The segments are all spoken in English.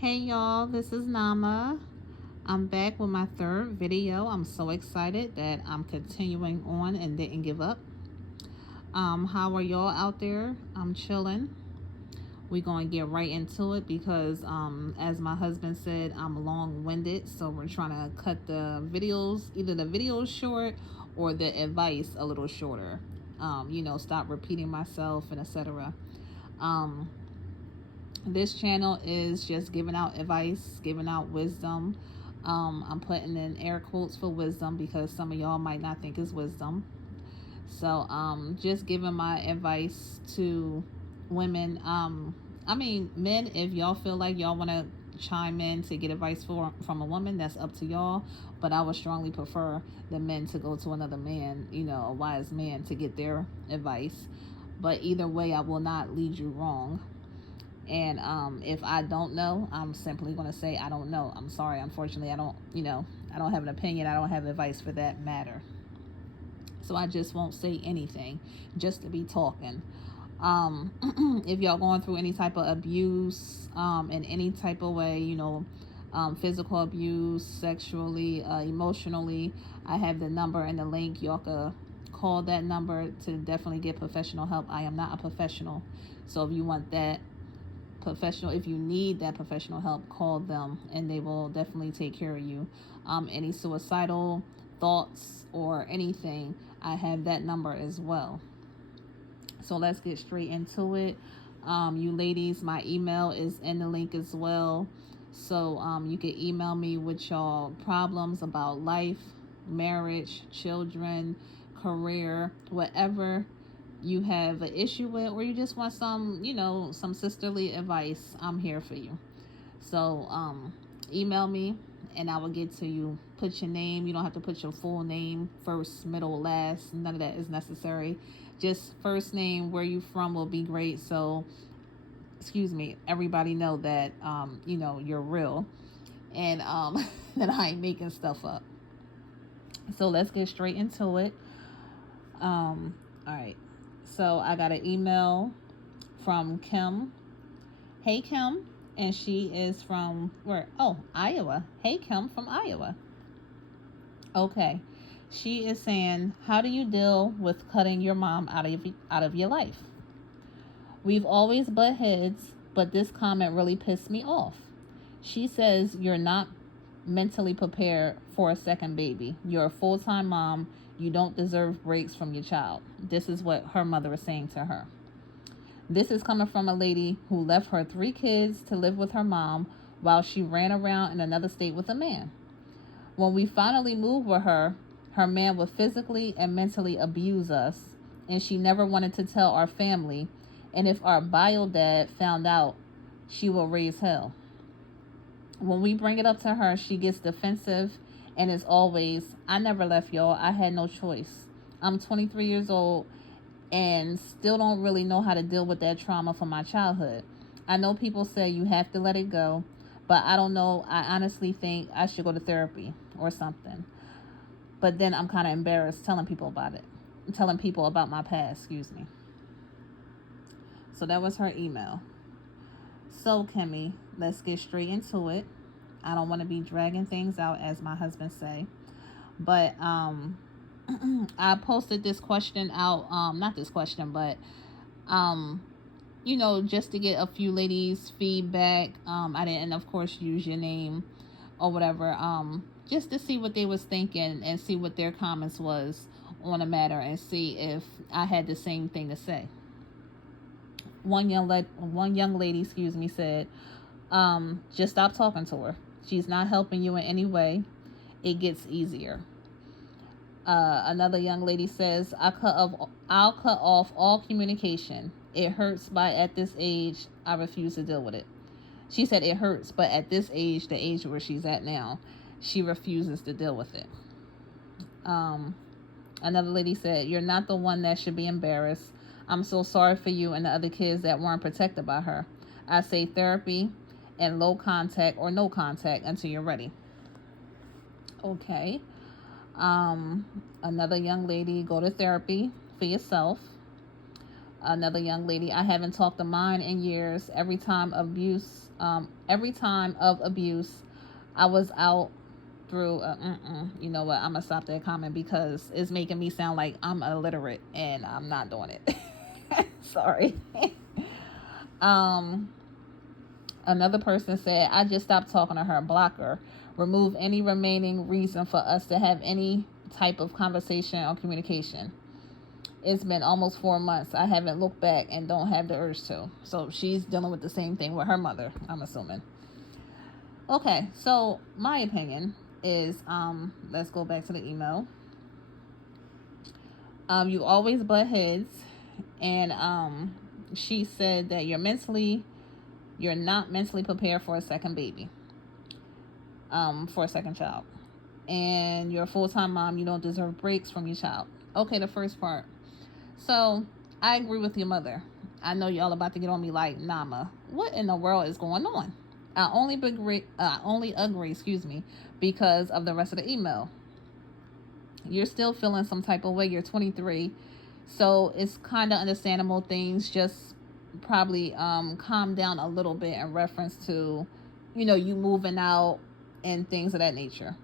Hey y'all, this is Nama. I'm back with my third video. I'm so excited that I'm continuing on and didn't give up. How are y'all out there? I'm chilling. We're going to get right into it because, as my husband said, I'm long-winded. So we're trying to cut the videos, either the videos short or the advice a little shorter. Stop repeating myself and etc. Um, this channel is just giving out advice, giving out wisdom. I'm putting in air quotes for wisdom because some of y'all might not think it's wisdom. So just giving my advice to women. Men, if y'all feel like y'all want to chime in to get advice from a woman, that's up to y'all. But I would strongly prefer the men to go to another man, a wise man, to get their advice. But either way, I will not lead you wrong. And if I don't know, I'm simply going to say I don't know. I'm sorry. Unfortunately, I don't have an opinion. I don't have advice for that matter. So I just won't say anything just to be talking. If y'all going through any type of abuse in any type of way, physical abuse, sexually, emotionally, I have the number and the link. Y'all could call that number to definitely get professional help. I am not a professional. So if you want that professional, if you need that professional help, call them and they will definitely take care of you. Any suicidal thoughts or anything, I have that number as well. So let's get straight into it. You ladies, my email is in the link as well. So you can email me with y'all problems about life, marriage, children, career, whatever you have an issue with, or you just want some sisterly advice. I'm here for you. So email me and I will get to you. Put your name. You don't have to put your full name, first, middle, last. None of that is necessary. Just first name, where you from will be great. So, everybody know that you're real, and that I ain't making stuff up. So let's get straight into it. All right. So I got an email from Kim. Hey Kim, and she is from where? Oh, Iowa. Hey Kim from Iowa. Okay. She is saying, "How do you deal with cutting your mom out of your life? We've always butt heads, but this comment really pissed me off. She says you're not mentally prepared for a second baby. You're a full-time mom. You don't deserve breaks from your child." This is what her mother is saying to her. This is coming from a lady who left her 3 kids to live with her mom while she ran around in another state with a man. When we finally moved with her, her man would physically and mentally abuse us, and she never wanted to tell our family, and if our bio dad found out, she will raise hell. When we bring it up to her, she gets defensive and is always, "I never left y'all. I had no choice. I'm 23 years old and still don't really know how to deal with that trauma from my childhood. I know people say you have to let it go, but I don't know. I honestly think I should go to therapy or something. But then I'm kind of embarrassed telling people about it. Telling people about my past, So that was her email. So, Kimmy, let's get straight into it. I don't want to be dragging things out, as my husband say. But I posted this question out, not this question, but just to get a few ladies' feedback. I didn't, of course, use your name or whatever, just to see what they was thinking and see what their comments was on the matter and see if I had the same thing to say. One young lady, said, just stop talking to her. She's not helping you in any way. It gets easier. Another young lady says, I'll cut off all communication. It hurts, but at this age, I refuse to deal with it. She said it hurts, but at this age, the age where she's at now, she refuses to deal with it. Another lady said, you're not the one that should be embarrassed. I'm so sorry for you and the other kids that weren't protected by her. I say therapy and low contact or no contact until you're ready. Okay. Another young lady, go to therapy for yourself. Another young lady, I haven't talked to mine in years. Every time of abuse, I was out through. You know what? I'm gonna stop that comment because it's making me sound like I'm illiterate and I'm not doing it. Sorry. um, Another person said, I just stopped talking to her, block her, remove any remaining reason for us to have any type of conversation or communication. It's been almost 4 months. I haven't looked back and don't have the urge to. So she's dealing with the same thing with her mother, I'm assuming. Okay, so my opinion is, let's go back to the email. You always butt heads, and she said that you're not mentally prepared for a second baby, for a second child, and you're a full-time mom. You don't deserve breaks from your child. Okay, the first part. So I agree with your mother. I know y'all about to get on me like, Nama, what in the world is going on? I only agree, because of the rest of the email. You're still feeling some type of way. You're 23, so it's kind of understandable. Things just probably calm down a little bit in reference to, you moving out and things of that nature.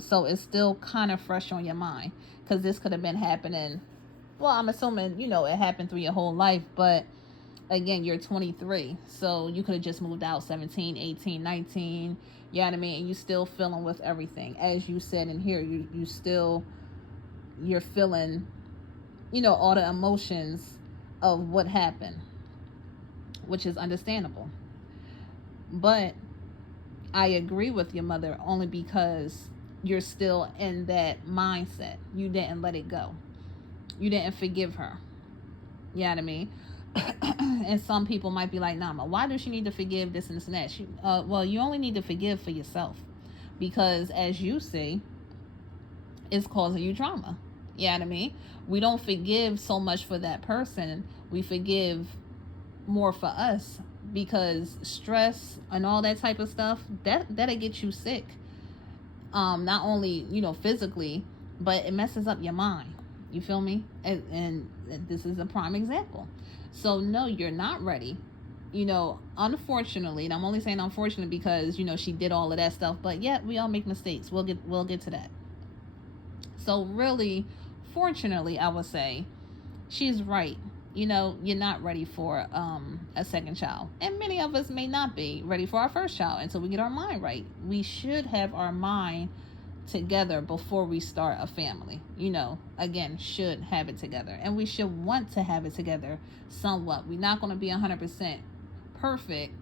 So it's still kind of fresh on your mind because this could have been happening. Well, I'm assuming, it happened through your whole life, but again, you're 23, so you could have just moved out 17, 18, 19, you know what I mean? And you still feeling with everything. As you said in here, you're feeling, all the emotions of what happened, which is understandable. But I agree with your mother only because you're still in that mindset. You didn't let it go. You didn't forgive her. You know what I mean? And some people might be like, Nama, why does she need to forgive this and this and that? Well, you only need to forgive for yourself. Because as you see, it's causing you trauma. You know what I mean? We don't forgive so much for that person. We forgive more for us. Because stress and all that type of stuff, that'll get you sick. Not only, physically, but it messes up your mind. You feel me? And this is a prime example. So no, you're not ready. Unfortunately, and I'm only saying unfortunately because, she did all of that stuff. But yeah, we all make mistakes. We'll get to that. So really, fortunately, I would say she's right. You're not ready for a second child. And many of us may not be ready for our first child until we get our mind right. We should have our mind together before we start a family. Again, should have it together. And we should want to have it together somewhat. We're not going to be 100% perfect,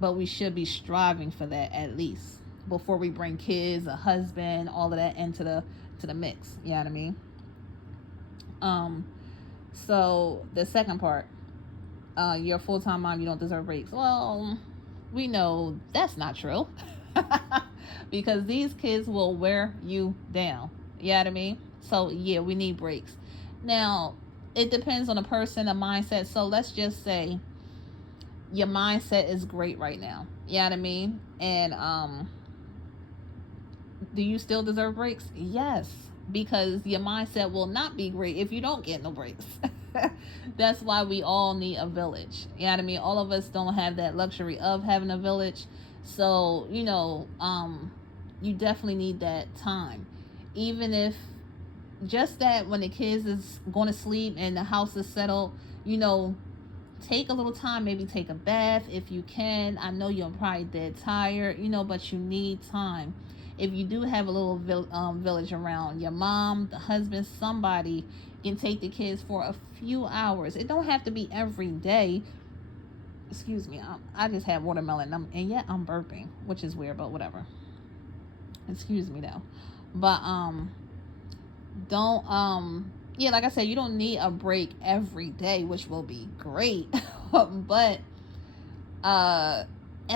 but we should be striving for that at least before we bring kids, a husband, all of that into the mix. You know what I mean? So the second part, you're a full-time mom, you don't deserve breaks. Well, we know that's not true. Because these kids will wear you down. You know what I mean? So yeah, we need breaks. Now, it depends on the person, the mindset. So let's just say your mindset is great right now. You know what I mean? And do you still deserve breaks? Yes. Because your mindset will not be great if you don't get no breaks. That's why we all need a village. You know what I mean? All of us don't have that luxury of having a village. So, you definitely need that time. Even if just that when the kids is going to sleep and the house is settled, take a little time, maybe take a bath if you can. I know you're probably dead tired, but you need time. If you do have a little village around, your mom, the husband, somebody can take the kids for a few hours. It don't have to be every day. Excuse me, I just had watermelon and yet I'm burping, which is weird, but whatever. Excuse me though. But don't yeah, like I said, you don't need a break every day, which will be great. But at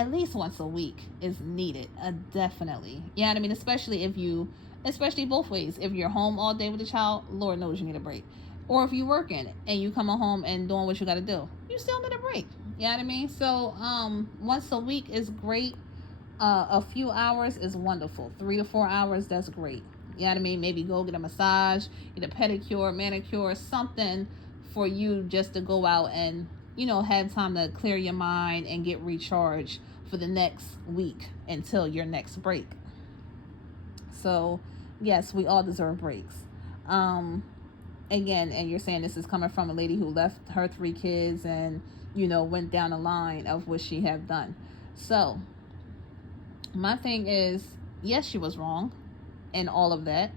least once a week is needed, definitely. You know what I mean? Especially both ways. If you're home all day with the child, Lord knows you need a break. Or if you're working and you coming home and doing what you got to do, you still need a break. You know what I mean? So once a week is great. A few hours is wonderful. 3 to 4 hours, that's great. You know what I mean? Maybe go get a massage, get a pedicure, manicure, something for you just to go out and, you know, have time to clear your mind and get recharged for the next week until your next break. So, yes, we all deserve breaks. Um, Again, and you're saying this is coming from a lady who left her 3 kids and, you know, went down the line of what she had done. So, my thing is, yes, she was wrong and all of that.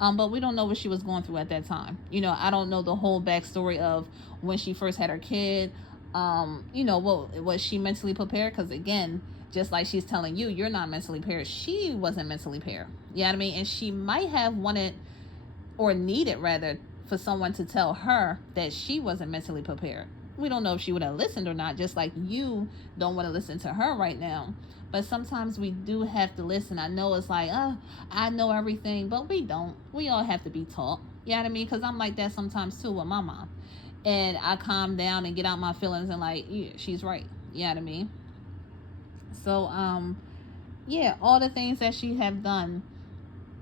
But we don't know what she was going through at that time. You know, I don't know the whole backstory of when she first had her kid. You know, what was she mentally prepared? Because again, just like she's telling you, you're not mentally prepared. She wasn't mentally prepared. You know what I mean? And she might have wanted or needed rather for someone to tell her that she wasn't mentally prepared. We don't know if she would have listened or not, just like you don't want to listen to her right now. But sometimes we do have to listen. I know it's like, I know everything, but we don't. We all have to be taught. You know what I mean? Because I'm like that sometimes too with my mom. And I calm down and get out my feelings and like, yeah, she's right. You know what I mean? So, yeah, all the things that she have done,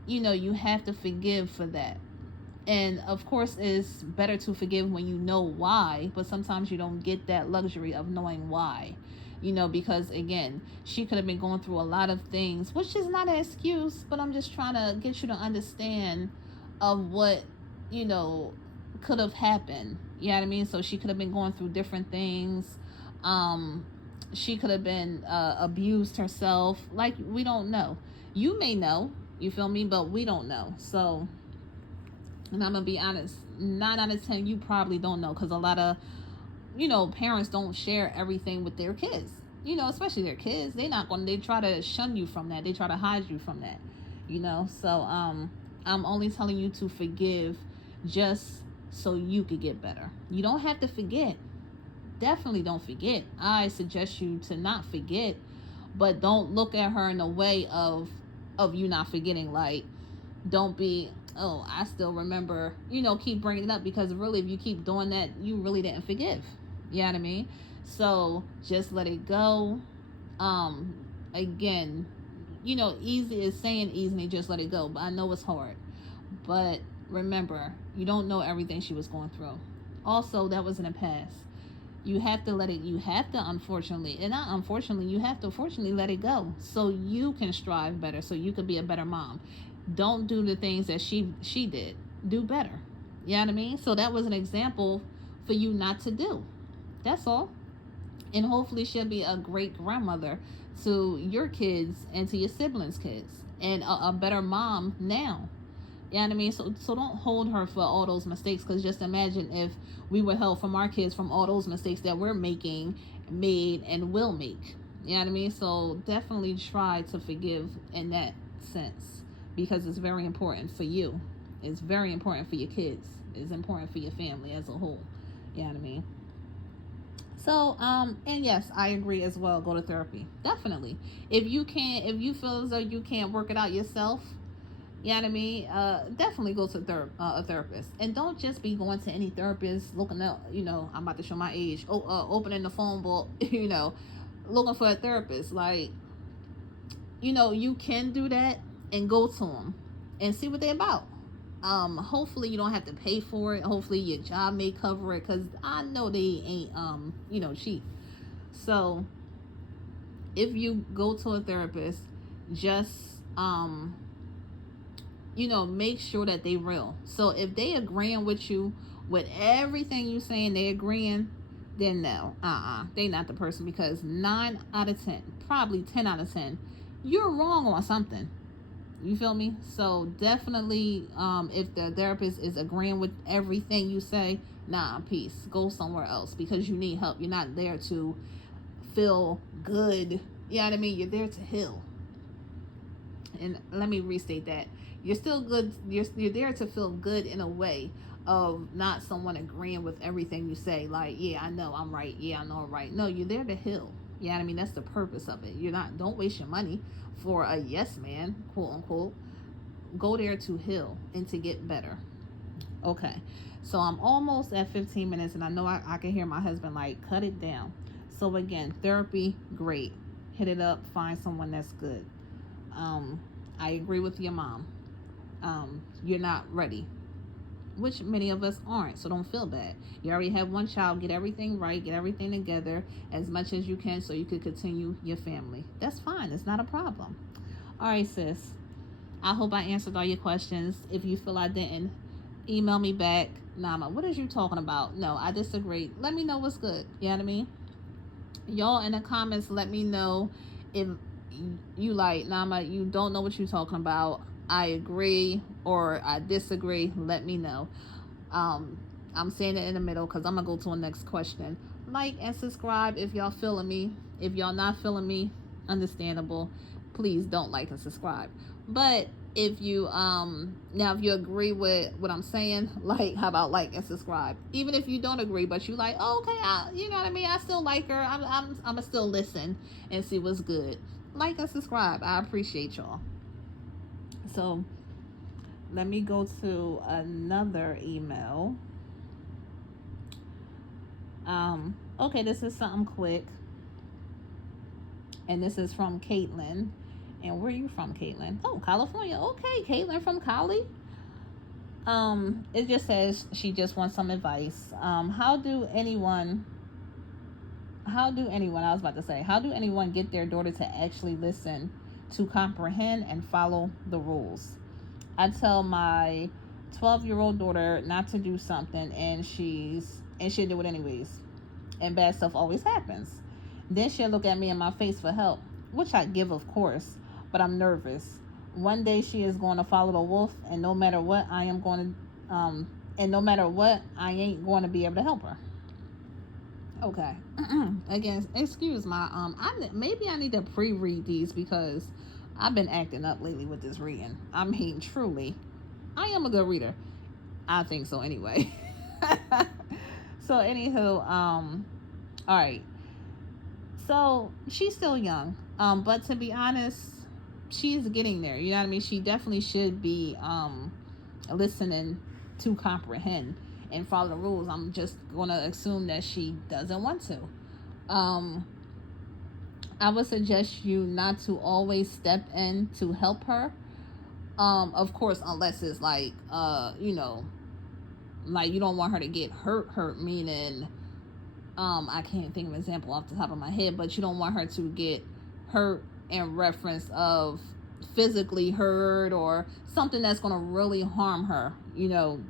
you know, you have to forgive for that. And of course, it's better to forgive when you know why, but sometimes you don't get that luxury of knowing why. You know, because again, she could have been going through a lot of things, which is not an excuse, but I'm just trying to get you to understand of what, you know, could have happened. You know what I mean? So she could have been going through different things. She could have been abused herself. Like, we don't know. You may know, you feel me? But we don't know. So, and I'm going to be honest, 9 out of 10, you probably don't know, because a lot of, you know, parents don't share everything with their kids. You know, especially their kids. They try to shun you from that. They try to hide you from that. You know, so I'm only telling you to forgive just so you could get better. You don't have to forget. Definitely don't forget. I suggest you to not forget, but don't look at her in a way of you not forgetting. Like, don't be, oh, I still remember, you know, keep bringing it up, because really, if you keep doing that, you really didn't forgive. You know what I mean? So just let it go. Again, you know, easy is saying easy, just let it go, but I know it's hard. But remember, you don't know everything she was going through. Also, that was in the past. You have to let it, you have to, unfortunately, and not unfortunately, you have to fortunately let it go so you can strive better, so you could be a better mom. Don't do the things that she did. Do better. You know what I mean? So that was an example for you not to do. That's all. And hopefully she'll be a great grandmother to your kids and to your siblings' kids, and a better mom now. You know what I mean? So don't hold her for all those mistakes, because just imagine if we were held from our kids from all those mistakes that we're made, and will make. You know what I mean? So definitely try to forgive in that sense, because it's very important for you. It's very important for your kids. It's important for your family as a whole. You know what I mean? So, and yes, I agree as well. Go to therapy. Definitely. If you feel as though you can't work it out yourself, you know what I mean? Definitely go to a therapist. And don't just be going to any therapist looking up, you know, I'm about to show my age. Opening the phone book, you know, looking for a therapist. Like, you know, you can do that and go to them and see what they're about. Hopefully you don't have to pay for it. Hopefully your job may cover it, because I know they ain't, you know, cheap. So if you go to a therapist, just, you know, make sure that they real. So if they agreeing with you with everything you saying, they agreeing, then no, they not the person, because 9 out of 10, probably 10 out of 10, you're wrong on something. You feel me? So definitely, if the therapist is agreeing with everything you say, nah, peace. Go somewhere else, because you need help. You're not there to feel good. You know what I mean? You're there to heal. And let me restate that. You're still good. You're there to feel good in a way of not someone agreeing with everything you say. Like, yeah, I know I'm right. Yeah, I know I'm right. No, you're there to heal. You know what I mean? That's the purpose of it. Don't waste your money for a yes man, quote unquote. Go there to heal and to get better. Okay. So I'm almost at 15 minutes, and I know I can hear my husband like, cut it down. So again, therapy, great. Hit it up. Find someone that's good. I agree with your mom. You're not ready. which many of us aren't. So don't feel bad. You already have one child. Get everything right. Get everything together as much as you can so you could continue your family. That's fine. It's not a problem. All right, sis. I hope I answered all your questions. If you feel I didn't, email me back. Nama, what is you talking about? No, I disagree. Let me know what's good. You know what I mean? Y'all in the comments, let me know if you like, Nama, you don't know what you're talking about. I agree or I disagree. Let me know. I'm saying it in the middle because I'm going to go to the next question. Like and subscribe if y'all feeling me. If y'all not feeling me, understandable. Please don't like and subscribe. But if you now if you agree with what I'm saying, like, how about like and subscribe? Even if you don't agree, but you like, oh, okay, you know what I mean, I still like her. I'm gonna still listen and see what's good. Like and subscribe. I appreciate y'all. So let me go to another email. Okay, this is something quick. And this is from Caitlin. And where are you from, Caitlin? Oh, California. Okay, Caitlin from Cali. It just says she just wants some advice. How do anyone how do anyone get their daughter to actually listen, to comprehend and follow the rules? I tell my 12-year-old daughter not to do something and she'll do it anyways. And bad stuff always happens. Then she'll look at me in my face for help, which I give, of course, but I'm nervous. One day she is going to follow the wolf, and no matter what, I ain't going to be able to help her. Okay. Again, excuse my maybe I need to pre-read these because I've been acting up lately with this reading. I mean, truly, I am a good reader. I think so anyway. So anywho, all right. So she's still young, but to be honest, she's getting there. You know what I mean? She definitely should be listening to comprehend and follow the rules. I'm just gonna assume that she doesn't want to. I would suggest you not to always step in to help her. Of course, unless it's like like you don't want her to get hurt, meaning I can't think of an example off the top of my head, but you don't want her to get hurt in reference of physically hurt or something that's going to really harm her,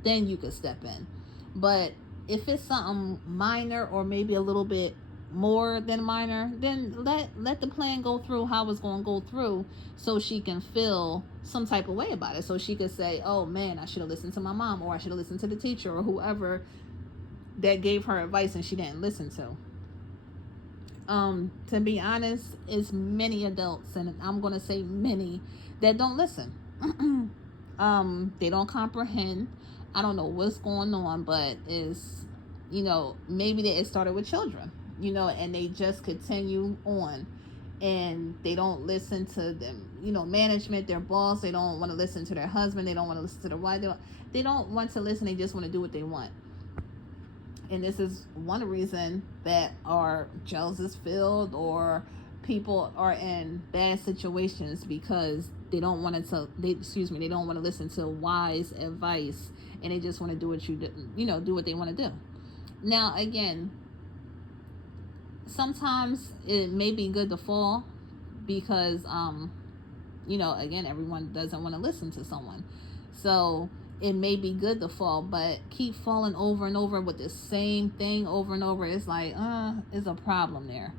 then you could step in. But if it's something minor or maybe a little bit more than minor, then let the plan go through how it's going to go through so she can feel some type of way about it. So she could say, oh man, I should have listened to my mom, or I should have listened to the teacher or whoever that gave her advice and she didn't listen to. To be honest, it's many adults, and I'm going to say many, that don't listen. They don't comprehend. I don't know what's going on, but it's, maybe it started with children, and they just continue on, and they don't listen to them, management, their boss. They don't want to listen to their husband. They don't want to listen to their wife. They don't want to listen. They just want to do what they want. And this is one reason that our jails is filled or people are in bad situations, because they don't want to they don't want to listen to wise advice, and they just want to do what do what they want to do. Now again, sometimes it may be good to fall because again, everyone doesn't want to listen to someone. So it may be good to fall, but keep falling over and over with the same thing over and over. It's like, it's a problem there.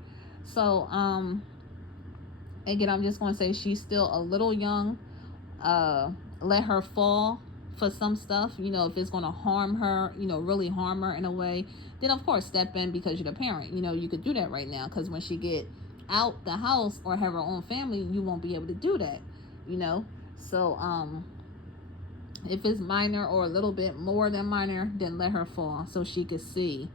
So, again, I'm just going to say she's still a little young. Let her fall for some stuff. If it's going to harm her, really harm her in a way, then of course step in because you're the parent. You could do that right now, because when she get out the house or have her own family, you won't be able to do that. So, if it's minor or a little bit more than minor, then let her fall so she could see,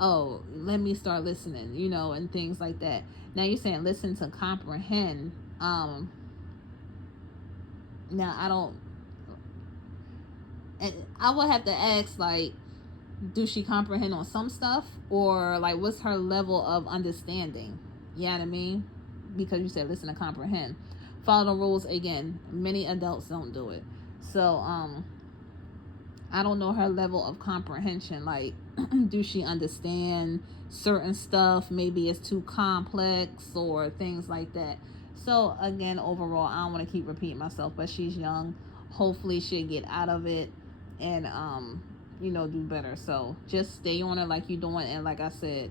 oh, let me start listening, and things like that. Now you're saying listen to comprehend. Now I would have to ask, like, do she comprehend on some stuff, or like what's her level of understanding? You know what I mean? Because you said listen to comprehend. Follow the rules. Again, many adults don't do it. So I don't know her level of comprehension. Like, do she understand certain stuff? Maybe it's too complex or things like that. So again, overall, I don't want to keep repeating myself, but she's young. Hopefully she'll get out of it and do better. So just stay on her like you're doing, and like I said,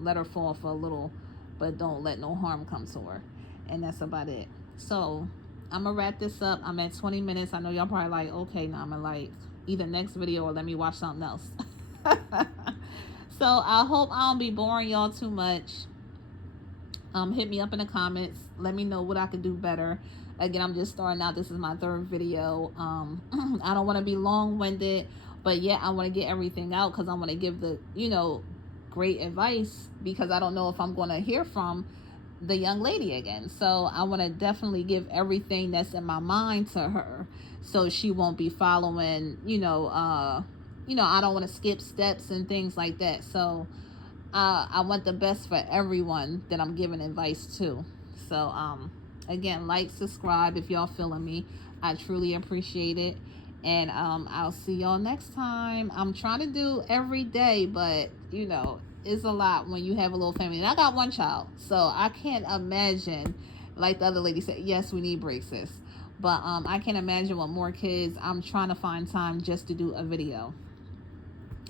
let her fall for a little, but don't let no harm come to her. And that's about it. So I'm gonna wrap this up. I'm at 20 minutes. I know y'all probably like, okay, now I'm gonna like either next video or let me watch something else. So I hope I don't be boring y'all too much. Hit me up in the comments. Let me know what I could do better. Again, I'm just starting out. This is my third video. I don't want to be long-winded, but yeah, I want to get everything out because I want to give the great advice, because I don't know if I'm going to hear from the young lady again. So I want to definitely give everything that's in my mind to her, so she won't be following I don't want to skip steps and things like that. So I want the best for everyone that I'm giving advice to. So again, like, subscribe if y'all feeling me. I truly appreciate it. And I'll see y'all next time. I'm trying to do every day, but it's a lot when you have a little family. And I got one child, so I can't imagine, like the other lady said, yes, we need breaks, sis. But I can't imagine with more kids. I'm trying to find time just to do a video.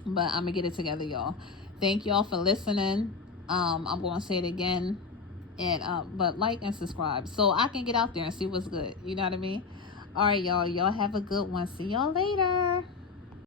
But I'm gonna get it together, y'all. Thank y'all for listening. I'm gonna say it again, and but like and subscribe so I can get out there and see what's good. You know what I mean? All right, y'all have a good one. See y'all later.